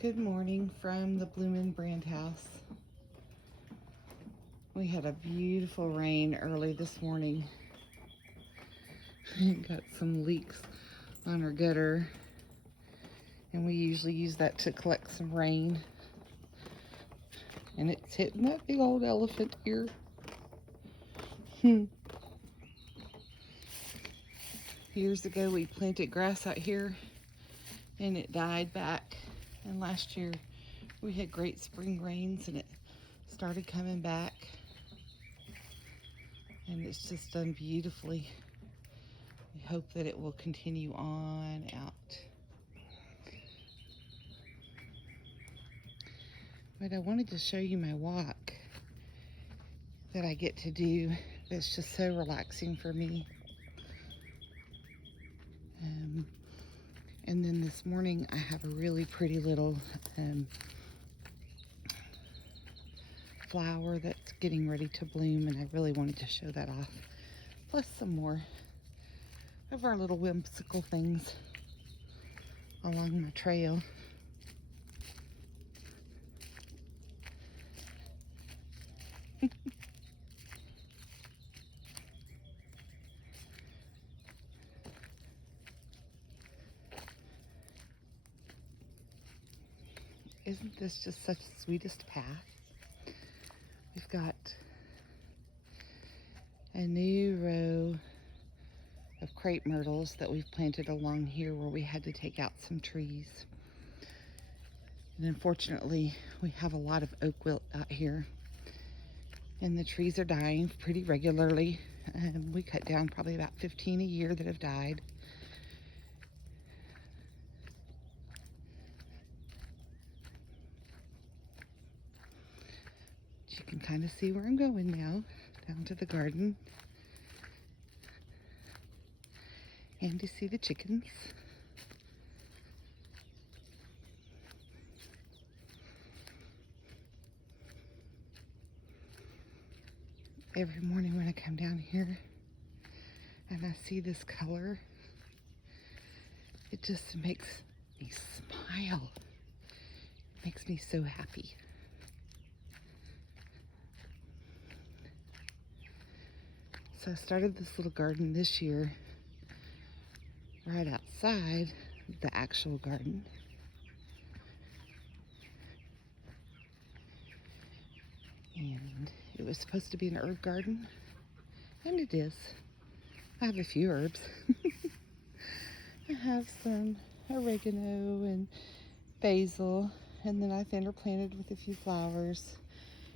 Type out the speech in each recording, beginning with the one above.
Good morning from the Bloomin' Brand House. We had a beautiful rain early this morning. Got some leaks on our gutter, and we usually use that to collect some rain. And it's hitting that big old elephant here. Years ago we planted grass out here and it died back, and last year we had great spring rains and it started coming back, and it's just done beautifully. We hope that it will continue on out. But I wanted to show you my walk that I get to do. It's just so relaxing for me. And then this morning I have a really pretty little flower that's getting ready to bloom, and I really wanted to show that off. Plus some more of our little whimsical things along my trail. Isn't this just such the sweetest path? We've got a new row of crepe myrtles that we've planted along here where we had to take out some trees. And unfortunately, we have a lot of oak wilt out here, and the trees are dying pretty regularly. We cut down probably about 15 a year that have died. You can kind of see where I'm going now, down to the garden, and to see the chickens. Every morning when I come down here and I see this color, it just makes me smile. It makes me so happy. So I started this little garden this year right outside the actual garden. And it was supposed to be an herb garden, and it is. I have a few herbs. I have some oregano and basil, and then I've interplanted with a few flowers.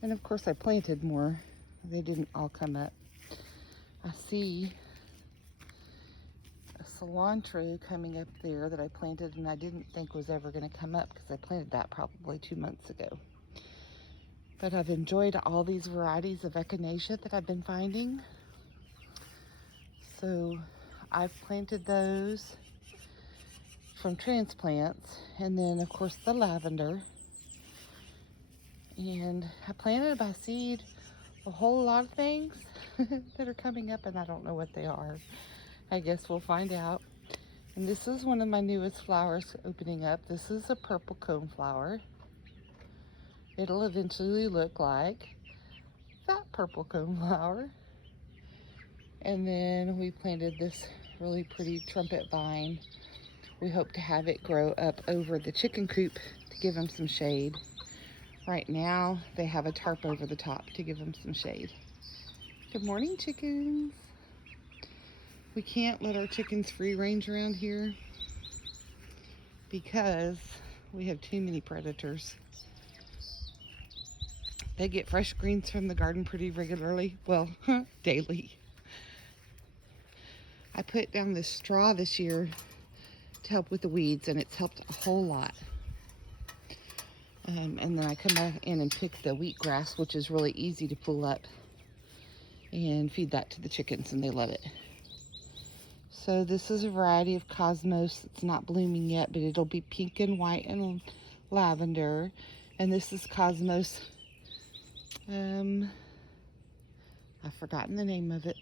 And of course I planted more. They didn't all come up. I see a cilantro coming up there that I planted and I didn't think was ever going to come up because I planted that probably 2 months ago. But I've enjoyed all these varieties of echinacea that I've been finding. So I've planted those from transplants, and then of course the lavender. And I planted by seed a whole lot of things that are coming up, and I don't know what they are. I guess we'll find out. And this is one of my newest flowers opening up. This is a purple coneflower. It'll eventually look like that purple coneflower. And then we planted this really pretty trumpet vine. We hope to have it grow up over the chicken coop to give them some shade. Right now, they have a tarp over the top to give them some shade. Good morning, chickens. We can't let our chickens free range around here because we have too many predators. They get fresh greens from the garden pretty regularly. Well, daily. I put down this straw this year to help with the weeds, and it's helped a whole lot. And then I come back in and pick the wheatgrass, which is really easy to pull up, and feed that to the chickens, and they love it. So this is a variety of cosmos. It's not blooming yet, but it'll be pink and white and lavender. And this is cosmos. I've forgotten the name of it.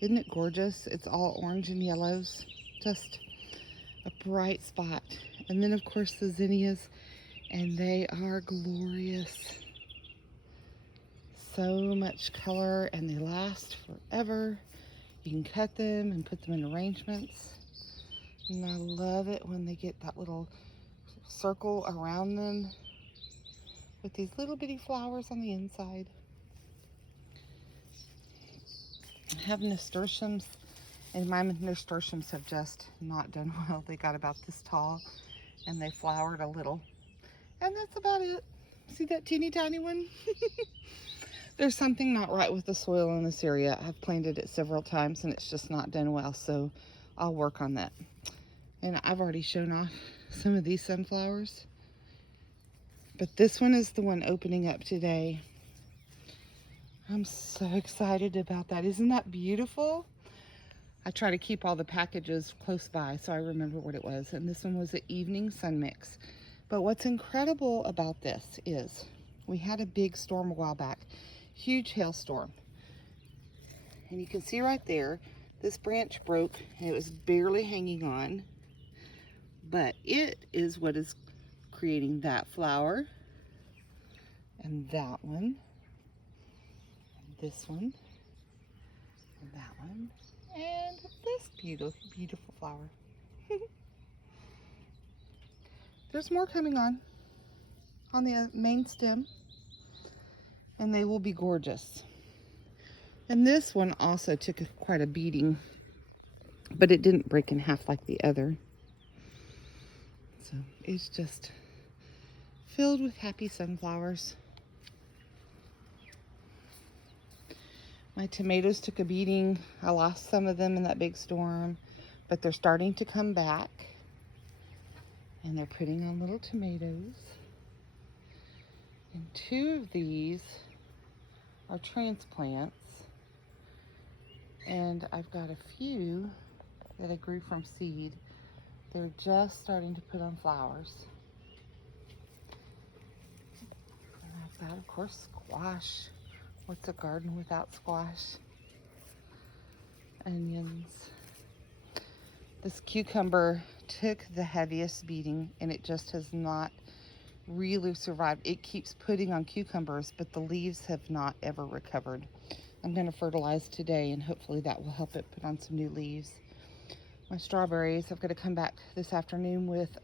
Isn't it gorgeous? It's all orange and yellows. Just a bright spot. And then of course the zinnias And they are glorious. So much color, and they last forever. You can cut them and put them in arrangements. And I love it when they get that little circle around them with these little bitty flowers on the inside. I have nasturtiums, and my nasturtiums have just not done well. They got about this tall, and they flowered a little. And that's about it. See that teeny tiny one? There's something not right with the soil in this area. I've planted it several times and it's just not done well, so I'll work on that. And I've already shown off some of these sunflowers, but this one is the one opening up today. I'm so excited about that. Isn't that beautiful? I try to keep all the packages close by so I remember what it was. And this one was the Evening Sun Mix. But what's incredible about this is we had a big storm a while back. Huge hailstorm, and you can see right there this branch broke and it was barely hanging on, but it is what is creating that flower and that one, and this one, and that one, and this beautiful flower. There's more coming on the main stem, and they will be gorgeous. And this one also took quite a beating, but it didn't break in half like the other. So it's just filled with happy sunflowers. My tomatoes took a beating. I lost some of them in that big storm, but they're starting to come back. And they're putting on little tomatoes. And 2 of these are transplants. And I've got a few that I grew from seed. They're just starting to put on flowers. And I've got, of course, squash. What's a garden without squash? Onions. This cucumber took the heaviest beating, and it just has not really survived. It keeps putting on cucumbers, but the leaves have not ever recovered. I'm going to fertilize today, and hopefully that will help it put on some new leaves. My strawberries, I've got to come back this afternoon with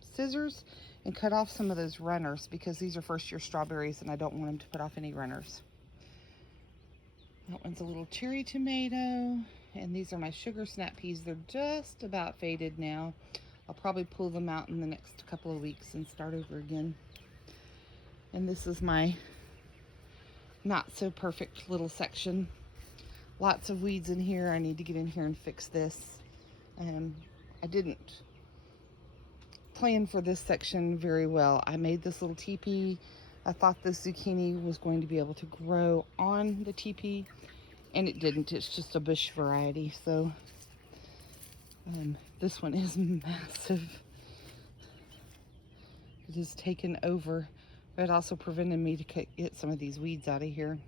scissors and cut off some of those runners, because these are first-year strawberries and I don't want them to put off any runners. That one's a little cherry tomato, and these are my sugar snap peas. They're just about faded now. I'll probably pull them out in the next couple of weeks and start over again. And this is my not so perfect little section. Lots of weeds in here. I need to get in here and fix this. I didn't plan for this section very well. I made this little teepee. I thought this zucchini was going to be able to grow on the teepee, and it didn't. It's just a bush variety. So this one is massive. It has taken over, but it also prevented me to get some of these weeds out of here.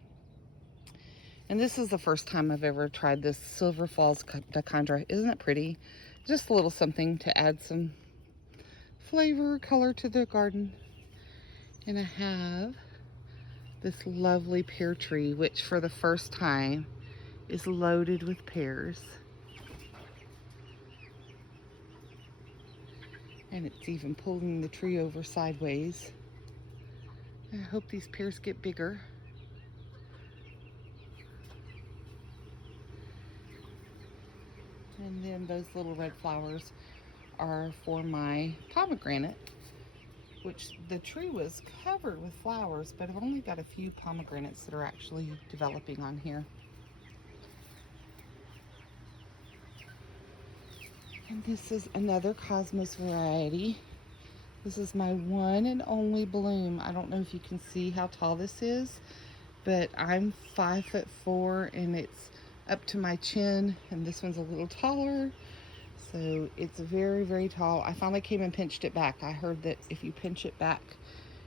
And this is the first time I've ever tried this Silver Falls dichondra. Isn't it pretty? Just a little something to add some flavor, color to the garden. And I have this lovely pear tree, which for the first time is loaded with pears. And it's even pulling the tree over sideways. I hope these pears get bigger. And then those little red flowers are for my pomegranate, which the tree was covered with flowers, but I've only got a few pomegranates that are actually developing on here. And this is another Cosmos variety. This is my one and only bloom. I don't know if you can see how tall this is, but I'm 5'4" and it's up to my chin, and this one's a little taller. So it's very, very tall. I finally came and pinched it back. I heard that if you pinch it back,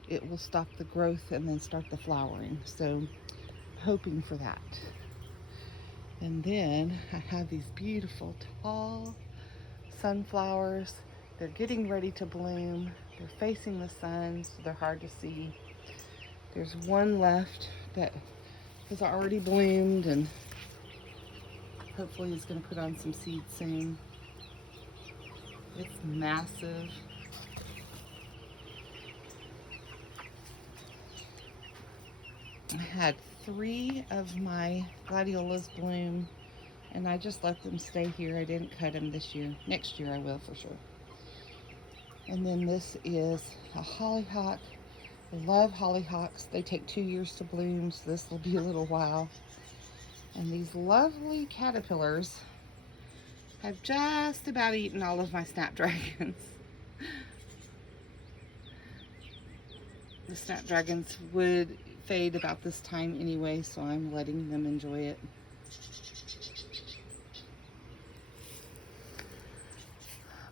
it will stop the growth and then start the flowering. So hoping for that. And then I have these beautiful tall sunflowers. They're getting ready to bloom. They're facing the sun, so they're hard to see. There's one left that has already bloomed and hopefully is going to put on some seeds soon. It's massive. I had 3 of my gladiolas bloom, and I just let them stay here. I didn't cut them this year. Next year I will for sure. And then this is a hollyhock. I love hollyhocks. They take 2 years to bloom, so this will be a little while. And these lovely caterpillars have just about eaten all of my snapdragons. The snapdragons would fade about this time anyway, so I'm letting them enjoy it.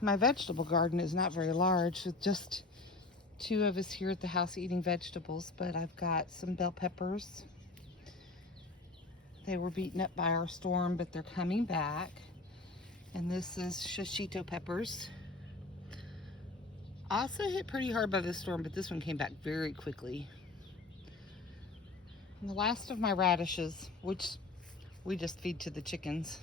My vegetable garden is not very large, with just 2 of us here at the house eating vegetables, but I've got some bell peppers. They were beaten up by our storm, but they're coming back. And this is shishito peppers. Also hit pretty hard by this storm, but this one came back very quickly. And the last of my radishes, which we just feed to the chickens.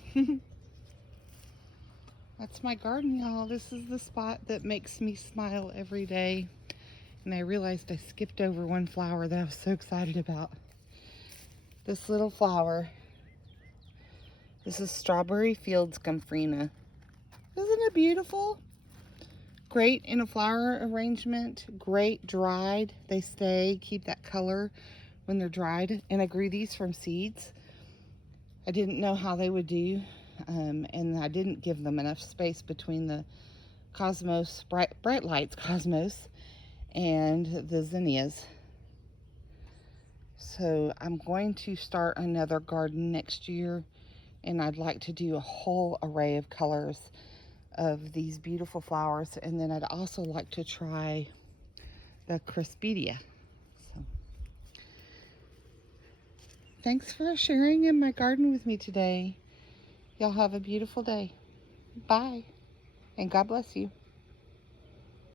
That's my garden, y'all. This is the spot that makes me smile every day. And I realized I skipped over one flower that I was so excited about. This little flower. This is Strawberry Fields gomphrina. Isn't it beautiful? Great in a flower arrangement. Great dried. They stay, keep that color when they're dried. And I grew these from seeds. I didn't know how they would do. And I didn't give them enough space between the Cosmos, Bright Lights Cosmos, and the zinnias. So I'm going to start another garden next year, and I'd like to do a whole array of colors of these beautiful flowers. And then I'd also like to try the Crispidia. So thanks for sharing in my garden with me today. Y'all have a beautiful day. Bye. And God bless you.